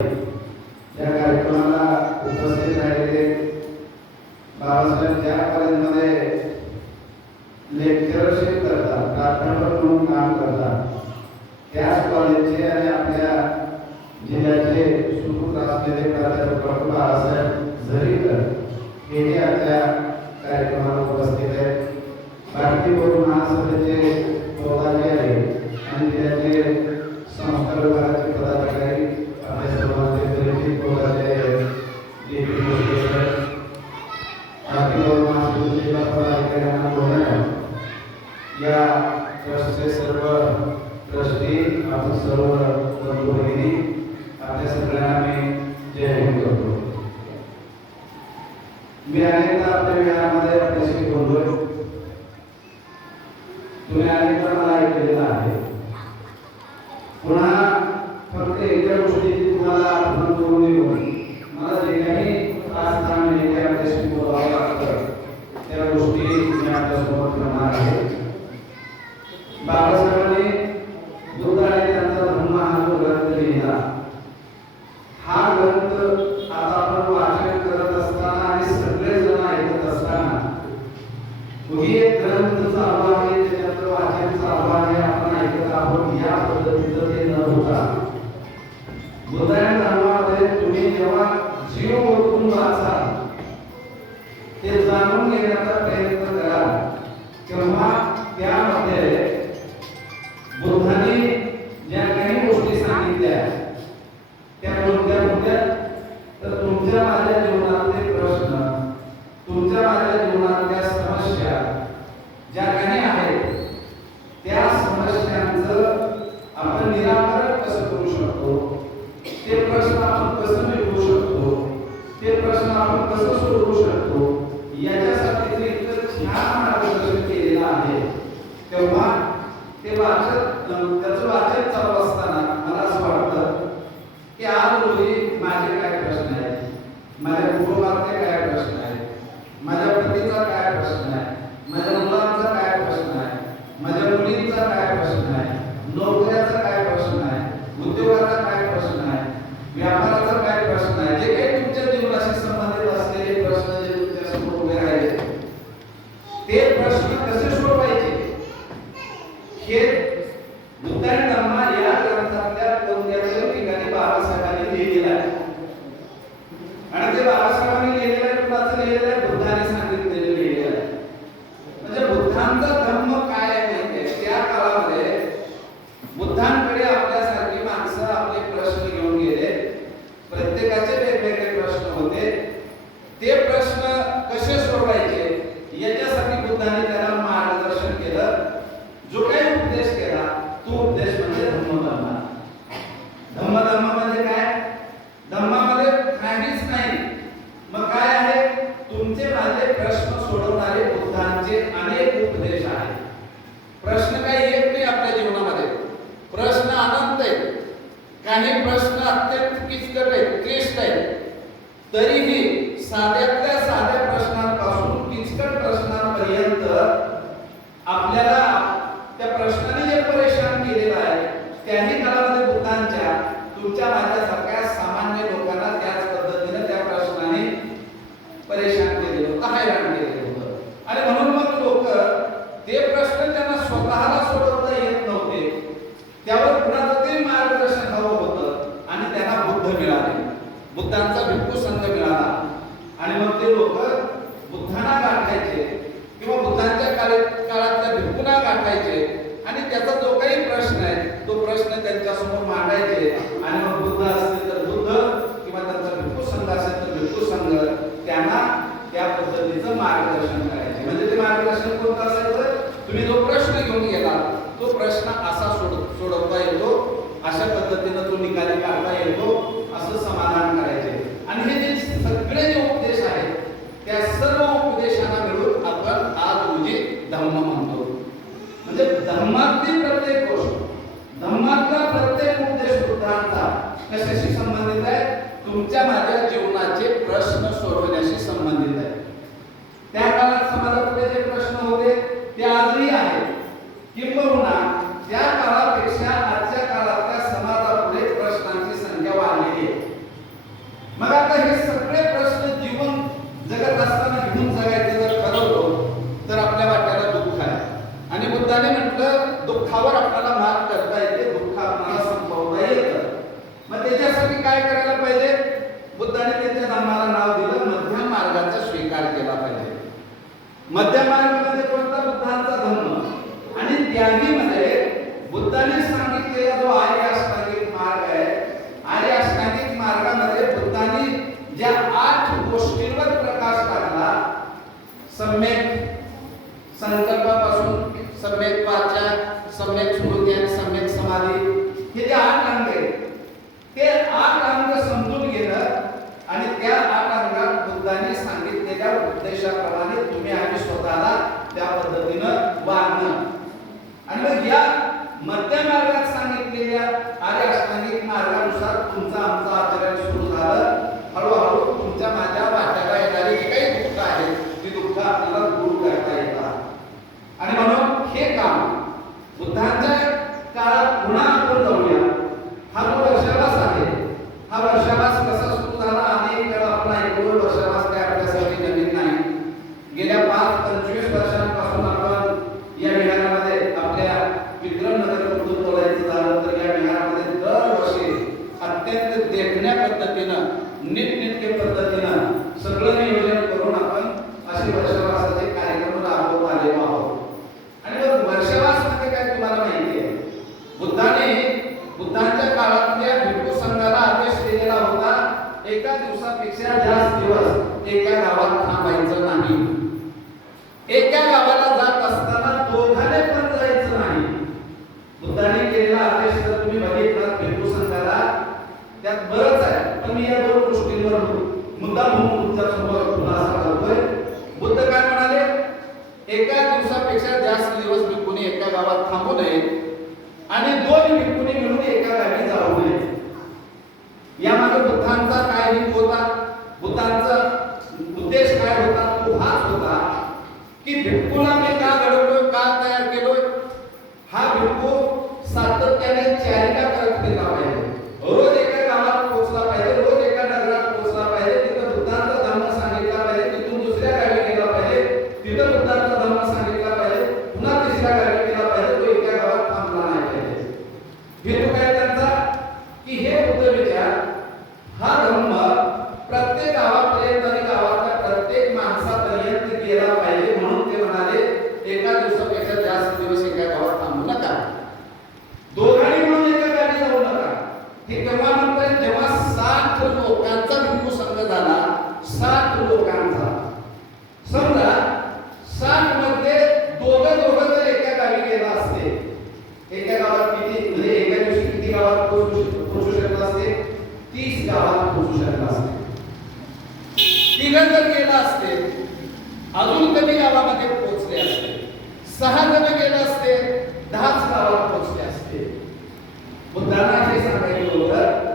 या कार्यक्रमाला उपस्थित राहिलेले बाबासाहेब ज्या कॉलेजमध्ये लेक्चरशिप करतात, प्राध्यापक म्हणून काम करतात, त्याच कॉलेजचे आणि आपल्या जिल्ह्याचे सुपूत असलेले प्राध्यापक डॉक्टर बाबासाहेब झरीकर हेही आपल्या कार्यक्रमाला उपस्थित आहेत. भारतीय बौद्ध महासभेचे पदाधिकारी आणि जिल्ह्याचे संस्कार विभागाचे पदाधिकारी आपल्या सर्वांचे परिचित बोलाचे भारतीय बौद्ध महासभेच्या पदाधिकाऱ्यांना बोलणार या ट्रस्टचे सर्व ट्रस्टी, आपण सर्व बंधू-भगिनी, आपल्या सगळ्यांना मी जय हिंद करतो. मी अनेकदा आपल्या विहारामध्ये आपल्याशी बोललोय, तुम्ही अनेकदा मला ऐकलेलं आहे. पुन्हा फक्त एका गोष्टीची तुम्हाला आठवण करून देऊन मला जे काही 5-10 मिनिटे आपल्याशी बोलावं लागतं त्या गोष्टी मी आपल्यासमोर ठेवणार आहे. बाबासाहेबांनी बुद्ध आणि त्यांचा धम्म हा जो ग्रंथ लिहिला, हा ग्रंथ आता आपण वाचन करत असताना आणि सगळेजण ऐकत असताना एक ग्रंथ चालू आहे, त्याच्यातलं वाचन चालू आहे, आपण ऐकत आहोत, या पद्धतीचं ते न होता बुद्धाच्या धर्मामध्ये तुम्ही जेव्हा जीव ओतून वाचाल, ते जाणून घेण्याचा प्रयत्न कराल, तेव्हा त्यामध्ये बुद्धाने ज्या काही गोष्टी सांगितल्या त्या कोणत्या होत्या तर तुमच्या माझ्या जीवनातले प्रश्न, तुमच्या माझ्या जीवनातल्या समस्या ज्या काही आहेत त्या समस्यांचं आपण निराकरण कसं करू शकतो, ते प्रश्न आपण कसं मिटवू शकतो, ते प्रश्न आपण कसं सोडवू शकतो, याच्यासाठी ते इतकं छान मार्गदर्शन केलेलं आहे. तेव्हा ते त्याचं वाचन चालू असताना मला असं वाटतं की आज रोजी माझे काय प्रश्न आहेत, माझ्या कुटुंबातले काय प्रश्न आहेत, माझ्या पतीचा काय प्रश्न आहे, माझ्या मुलांचा काय प्रश्न आहे, माझ्या मुलींचा काय प्रश्न आहे, नोकऱ्याचा काय प्रश्न आहे, उद्योगाचा काय प्रश्न आहे, व्यापाराचा काय प्रश्न आहे, जे काही तुमच्या जीवनाशी संबंधित असलेले प्रश्न जे तुमच्या समोर उभे राहिले ते प्रश्न कसे सोडवायचे हे बुद्धाने धम्मा या ग्रंथातल्या कोणत्याही ठिकाणी बाबासाहेबांनी लिहिलेलं आहे. आणि ते बाबासाहेबांनी लिहिलेलं आहे, कुणाचं लिहिलेलं आहे, बुद्धाने सांगितलेलं लिहिलेलं आहे. म्हणजे बुद्धांचा धम्म काय आहे माहिती आहे, त्या काळामध्ये बुद्धांकडे आपल्यासारखी माणसं आपले प्रश्न घेऊन गेले, प्रत्येकाचे वेगवेगळे प्रश्न होते, ते प्रश्न कसे सोडवायचे याच्यासाठी बुद्धाने त्याला मार्गदर्शन केलं. जो काही उपदेश केला तो उपदेश म्हणजे धम्मधम्मा. धम्मधम्मा म्हणजे काय, धम्मामध्ये काहीच नाही, मग काय आहे, तुमचे माझे प्रश्न सोडवणारे बुद्धांचे अनेक उपदेश आहेत. प्रश्न काही एक नाही आपल्या जीवनामध्ये, प्रश्न अनंत आहेत. काही प्रश्न अत्यंत किचकट आहेत, क्लिष्ट आहेत, तरीही साध्यातल्या साध्या प्रश्नांपासून किचकट प्रश्नांपर्यंत आपल्याला त्या प्रश्नाने जे परेशान केलेलं आहे त्याही काळामध्ये बुद्धांच्या तुमच्या माझ्यासारख्या सामान्य लोकांना त्याच पद्धतीने त्या प्रश्नाने परेशान केलेलं होतं, हैराण केलेलं होतं. आणि म्हणून मग लोक ते प्रश्न त्यांना स्वतःला सोडवता येत नव्हते, त्यावर कुणाचं तरी मार्गदर्शन हवं होतं आणि त्यांना बुद्ध मिळाले, बुद्धांचा भिक्खू संघ मिळाला. आणि मग ते लोक बुद्धांना गाठायचे किंवा बुद्धांच्या काळातल्या भिक्खूंना गाठायचे आणि त्याचा जो काही प्रश्न आहे तो प्रश्न त्यांच्या समोर मांडायचे. आणि मग बुद्ध असतील तर बुद्ध किंवा त्यांचा भिक्खू संघ असेल तर भिक्खू संघ त्यांना त्या पद्धतीचं मार्गदर्शन करायचे. म्हणजे ते मार्गदर्शन कोणतं असायचं, तुम्ही जो प्रश्न घेऊन गेला तो प्रश्न असा सोडवता येतो, अशा पद्धतीनं तो निकाली काढता येतो, असं समाधान करायचे. आणि हे जे सगळे जे उपदेश आहेत त्या सर्व उपदेशांना मिळून आपण आज रोजी धम्म म्हणतो. म्हणजे धम्मातली प्रत्येक गोष्ट, धम्मातला प्रत्येक उपदेश बुद्धांचा कशाशी संबंधित आहे, तुमच्या माझ्या जीवनाचे प्रश्न सोडवण्याशी संबंधित आहे. त्या काळात समाजापुढे जे प्रश्न होते ते आजही आहेत, किंबहुना त्या काळापेक्षा आजच्या काळातल्या समाजापुढे प्रश्नांची संख्या वाढलेली आहे. त्यासाठी काय करायला पाहिजे? बुद्धाने त्यांच्या धम्माला नाव दिलं मध्यम मार्गाचा स्वीकार केला पाहिजे. मध्यम मार्गामध्ये कोणता? बुद्धांचा धम्म. आणि त्याहीमध्ये बुद्धाने सांगितलेला जो आर्य अष्टांगिक मार्ग आहे, आर्य अष्टांगिक मार्गामध्ये बुद्धाने ज्या 8 गोष्टींवर प्रकाश टाकला, सम्यक संकल्पापासून सम्यक वाचा, सम्यक स्मृती आणि सम्यक समाधी, हे जे 8 अंग आहेत, ते 8 अंग समजून घेणं आणि त्या 8 अंगात बुद्धाने सांगितलेल्या उपदेशाप्रमाणे तुम्ही आणि स्वतःला त्या पद्धतीनं वागणं. आणि मग या मध्य मार्गात सांगितलेल्या आर्य अष्टांगिक मार्गानुसार तुमचं आमचं आचरण सुरू झालं. हळूहळू तुमच्या माझ्या वाट्याला येणारी जी काही दुःख आहेत, ती दुःख आपल्याला दूर करता येतात. आणि म्हणून हे काम बुद्धांच्या काळात पुन्हा आपण जाऊया. हा जो वर्षावास आहे, हा वर्षावास कसा सुरू झाला? अनेक वेळा आपण ऐकलो. वर्षावास काय आपल्यासाठी नवीन नाही. गेल्या 5-25 वर्षांपासून आपण या विहारामध्ये आपल्या विक्रमनगरमधून बोलायचं झालं तर या विहारामध्ये दरवर्षी अत्यंत देखण्या पद्धतीनं, नीटनेटके पद्धतीनं सगळं नियोजन करून आपण अशी वर्षावासाचे कार्यक्रम राबवत आलेलो आहोत. आणि मग वर्षावास म्हणजे काय तुम्हाला माहिती आहे? बुद्धांच्या काळातल्या भिक्खू संघाला आदेश दिलेला होता, एका दिवसापेक्षा जास्त दिवस एका गावात थांबायचं नाही. एका गावाला जात असताना दोघांनी पण जायचं नाही. बुद्धाने केलेला आदेश जर तुम्ही बघितला भिक्खू संघाला, त्यात बरंच आहे, पण मी या 2 गोष्टींवर मुद्दाम म्हणून तुमच्या समोर खुलासा करतोय. बुद्ध काय म्हणाले? एका दिवसापेक्षा जास्त दिवस भिक्खूने एका गावात थांबू नये आणि 2 भिक्खूने मिळून एका गावी जाऊ नये. यामागे बुद्धांचा काय हेतू होता? बुद्धांचा उद्देश काय होता? तो हाच होता की भिक्खूला मी का घडवलोय, का तयार केलोय? हा भिक्खू सातत्याने चारिका करत गेला पाहिजे. रोज एका गावात पोहोचला पाहिजे, रोज एका नगरात पोहोचला पाहिजे, तिथं बुद्धांचा धम्म सांगितला पाहिजे, तिथून दुसऱ्या गावी गेला पाहिजे, तिथं बुद्धांचा धम्म सांगितला पाहिजे, पुन्हा तिसऱ्या गावी गेला पाहिजे, तो एका गावात थांबला नाही पाहिजे. हेतू काय त्यांचा? की हे बुद्ध विचार, हा धम्म प्रत्येक गावापर्यंत आणि गावाच्या प्रत्येक माणसापर्यंत गेला पाहिजे. म्हणून ते म्हणाले एका दिवसापेक्षा जास्त दिवस एका गावात थांबू नका, दोघांनी म्हणून एका गावी जाऊ नका. हे केव्हा म्हणतात? जेव्हा 60 लोकांचा भिक्खू संघ झाला. 60 लोकांचा. समजा 60 मध्ये दोघं जर एका गावी गेला असते, एका गावात किती, म्हणजे एका दिवशी किती गावात पोहोचू शकला असते? 30 गावात पोहोचू शकला असते. 3 जर गेला असते, अजून कमी गावामध्ये पोहोचले असते. 6 जण गेले असते, 10 गावात पोहोचले असते. बुद्धांना हे सांगायचं होतं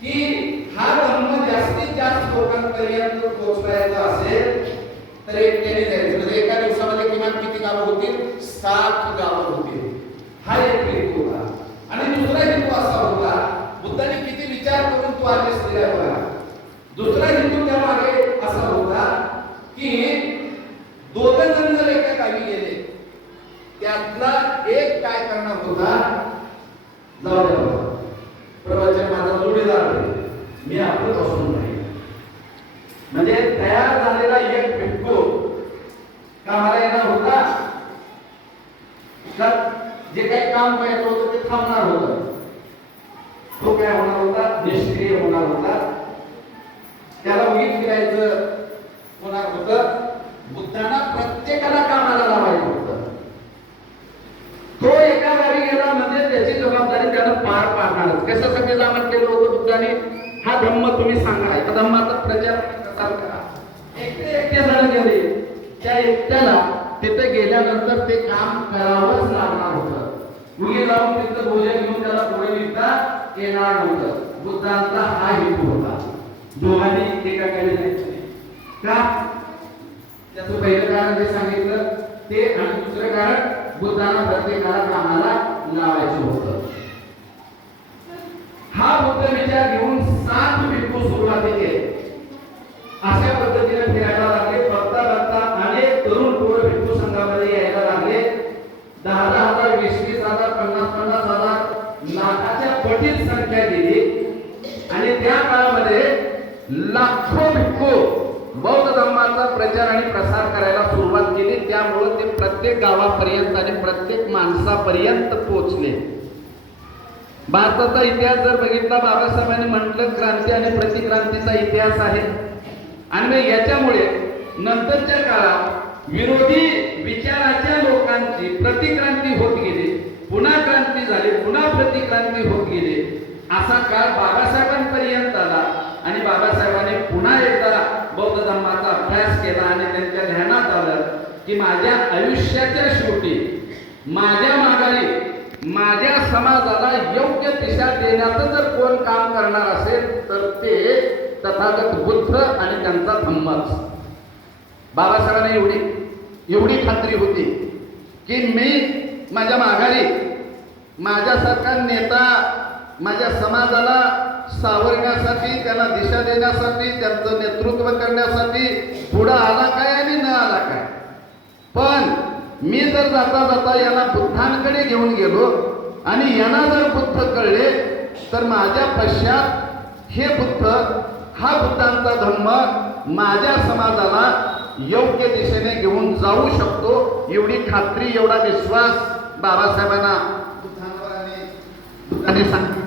की हा धम्म जास्तीत जास्त लोकांपर्यंत पोहोचवायचा असेल तर एकट्याने जायचं. म्हणजे एका दिवसामध्ये किमान किती गावं होतील? 60 गावं होतील. हा एक हेतू होता. आणि दुसरा हेतू असा होता, बुद्धाने किती विचार करून तो आदेश दिला होता. दुसरा हेतू त्या मागे असा होता की 2 जण जर एका गावी गेले, त्यातला एक काय करणार होता? जाऊ द्या, प्रवचन माझा जोडीदार आहे, मी आपलं बसून नाही. म्हणजे तयार झालेला एक भिक्खू कामाला येणार होता, तर जे काही काम करायचं होतं ते थांबणार होतं. तो काय होणार होता? निष्क्रिय होणार होता. त्याला उगीच फिरायचं होणार होतं. बुद्धांना प्रत्येकाला कामाला लावायचं होतं. तो एका गावी गेला म्हणजे त्याची जबाबदारी त्यानं पार पाडणार. कशासाठी जामन केलं होतं बुद्धाने? हा धम्म तुम्ही सांगा, या धम्माचा प्रचार प्रसार करा. एकटे जण गेले, त्या एकट्याला तिथे गेल्यानंतर ते काम करावंच लागणार होतं. मुली जाऊन तिथं भोजन घेऊन त्याला पुढे विकता येणार नव्हतं. बुद्धांचा हा हेतू होता. दोघांनी एका गावी जायचे का? त्याचं पहिलं कारण जे सांगितलं ते, आणि दुसरं कारण बुद्धांना प्रत्येकाला कामाला लावायचं होतं. हा बुद्ध विचार घेऊन 7 भिक्खू सुरुवातीचे अशा पद्धतीने फिरायला लागले. बघता बघता अनेक तरुण पोरं भिक्खू संघामध्ये यायला लागले. 10,000, 20,000, 50,000, लाखाच्या पटीत संख्या गेली. लाखो भिक्खू बौद्ध धर्माचा प्रचार आणि प्रसार करायला सुरुवात केली. त्यामुळे ते प्रत्येक गावापर्यंत आणि प्रत्येक माणसापर्यंत पोहोचले. भारताचा इतिहास जर बघितला, बाबासाहेबांनी म्हटलं क्रांती आणि प्रतिक्रांतीचा इतिहास आहे. आणि मग याच्यामुळे नंतरच्या काळात विरोधी विचाराच्या लोकांची प्रतिक्रांती होत गेली, पुन्हा क्रांती झाली, पुन्हा प्रतिक्रांती होत गेली. असा काळ बाबासाहेबांपर्यंत आला आणि बाबासाहेबांनी पुन्हा एकदा बौद्ध धर्माचा अभ्यास केला आणि त्यांच्या ध्यानात आलं की माझ्या आयुष्याच्या शेवटी माझ्या माघारी माझ्या समाजाला योग्य दिशा देण्याचं जर कोण काम करणार असेल तर ते तथागत बुद्ध आणि त्यांचा धम्मच. बाबासाहेबांना एवढी खात्री होती की मी माझ्या माघारी माझ्यासारखा नेता माझ्या समाजाला सावरण्यासाठी, त्यांना दिशा देण्यासाठी, त्यांचं नेतृत्व करण्यासाठी पुढं आला काय आणि न आला काय. पण मी जर जाता जाता यांना बुद्धांकडे घेऊन गेलो आणि यांना जर बुद्ध कळले तर माझ्या पश्चात हे बुद्ध, हा बुद्धांचा धर्म माझ्या समाजाला योग्य दिशेने घेऊन जाऊ शकतो. एवढी खात्री, एवढा विश्वास बाबासाहेबांना बुद्धांवर आणि बुद्धांनी सांगितलं.